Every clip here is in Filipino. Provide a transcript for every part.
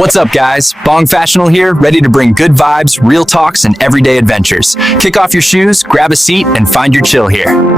What's up, guys? Bong Fashional here, ready to bring good vibes, real talks, and everyday adventures. Kick off your shoes, grab a seat, and find your chill here.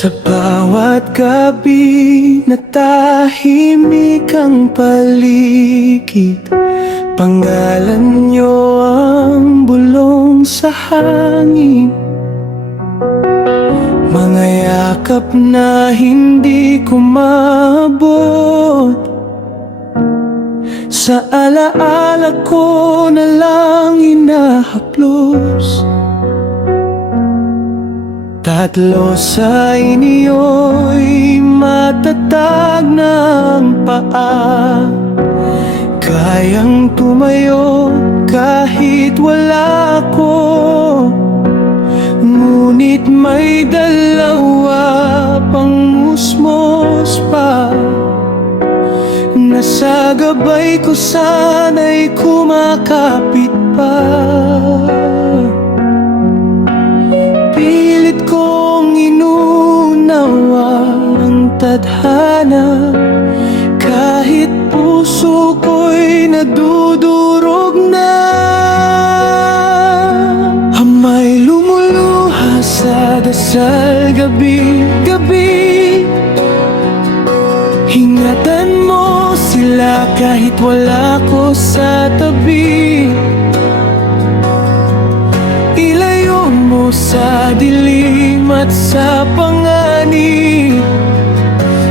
Sa bawat gabi na tahimik ang paligid, pangalan niyo ang bulong sa hangin. Mga yakap na hindi ko maabot, sa alaala ko na lang hinahaplos. Tatlo sa inyo'y matatag ng paa, kayang tumayo kahit wala ko. Ngunit may dalawa pang musmos pa, na sa gabay ko sana'y kumakapit pa. Pilit kong inunawa ang tadhana, kahit puso ko'y nadudurog na. May lumuluha sa dasal gabi-gabi, ingatan mo sila kahit wala ko sa tabi. Ilayo mo sa dilim at sa panganib,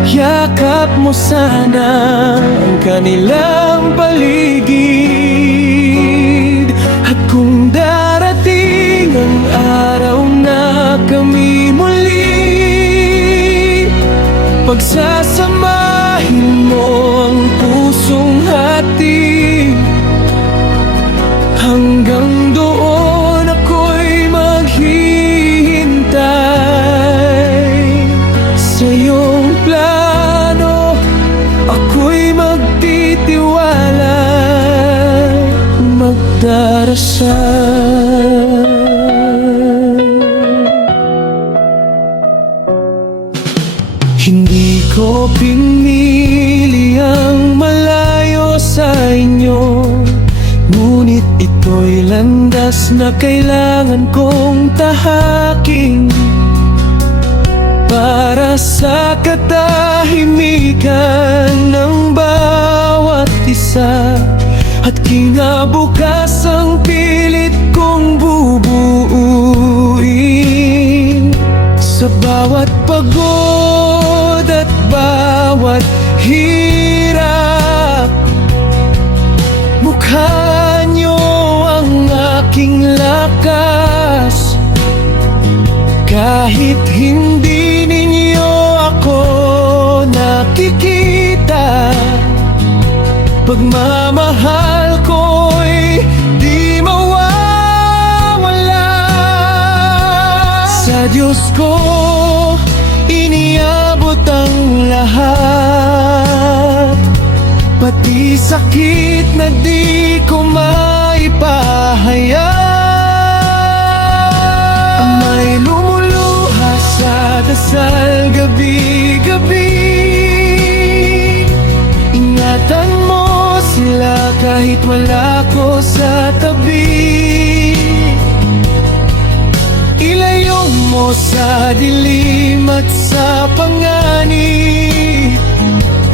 yakap mo sana ang kanilang paligid. At kung darating ang araw na kami muli, pagsasamahin mo ang pusong hati. Hanggang doon ako'y maghihintay sa iyong plano, ako'y magtitiwala, magdarasal. Hindi ko pinili ang malayo sa inyo, ngunit ito'y landas na kailangan kong tahaking, para sa katahimikan ng bawat isa. At kinabukas ang pilit kong bubuuin, sa bawat pagod at bawat hirap. Mukha niyo ang aking lakas, kahit hindi ninyo ako nakikita. Pagmamahal ko'y di mawawala. Sa Diyos ko iniabot ang lahat, pati sakit na di ko maipahayag. May lumuluha sa dasal gabi-gabi, ingatan mo sila kahit wala ko sa tabi. Ilayo mo sa dilim dilim at sa panganib,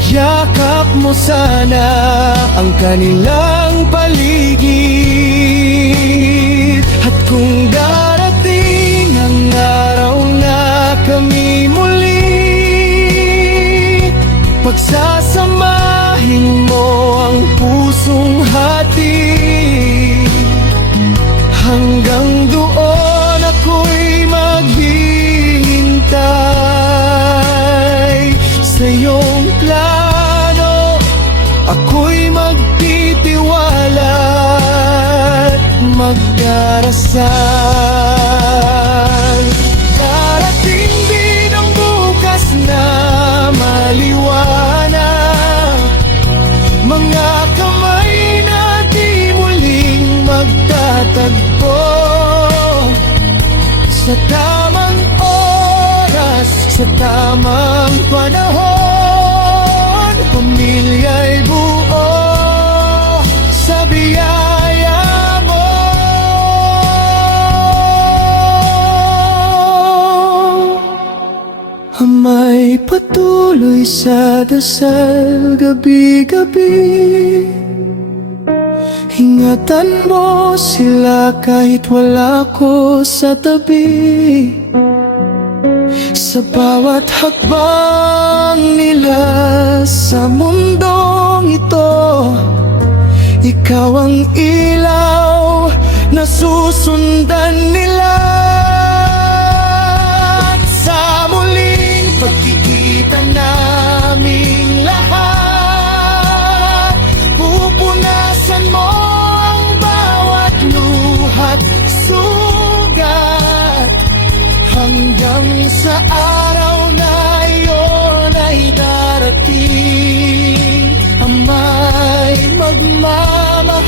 yakap mo sana ang kanilang paligid. At kung darating ang araw na kami muli, pagsasamahin mo ang pusong hati. Hanggang doon ako'y maghihintay sa iyong plano. Ako'y magtitiwala at magdarasal. Darating din ang bukas na maliwanag, mga kamay na di muling magtatagpo. Sa tamang oras, sa tamang panahon, pamilya'y buo sa biyaya mo. Ama'y patuloy sa dasal gabi-gabi. Ingatan mo sila kahit wala ko sa tabi. Sa bawat hakbang nila sa mundong ito, ikaw ang ilaw na susundan nila. At sa muling pagkikita naming lahat, pupunasan mo ang bawat luhat sugat. Hanggang sa araw na iyon ay darating, ama'y magmamahal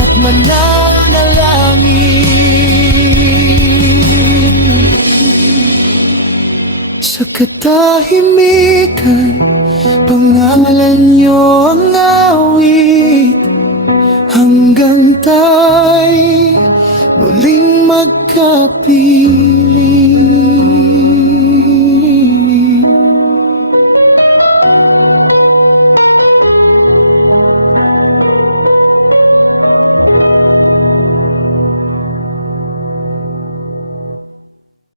at mananalangin. Sa katahimikan, pangalan niyo ang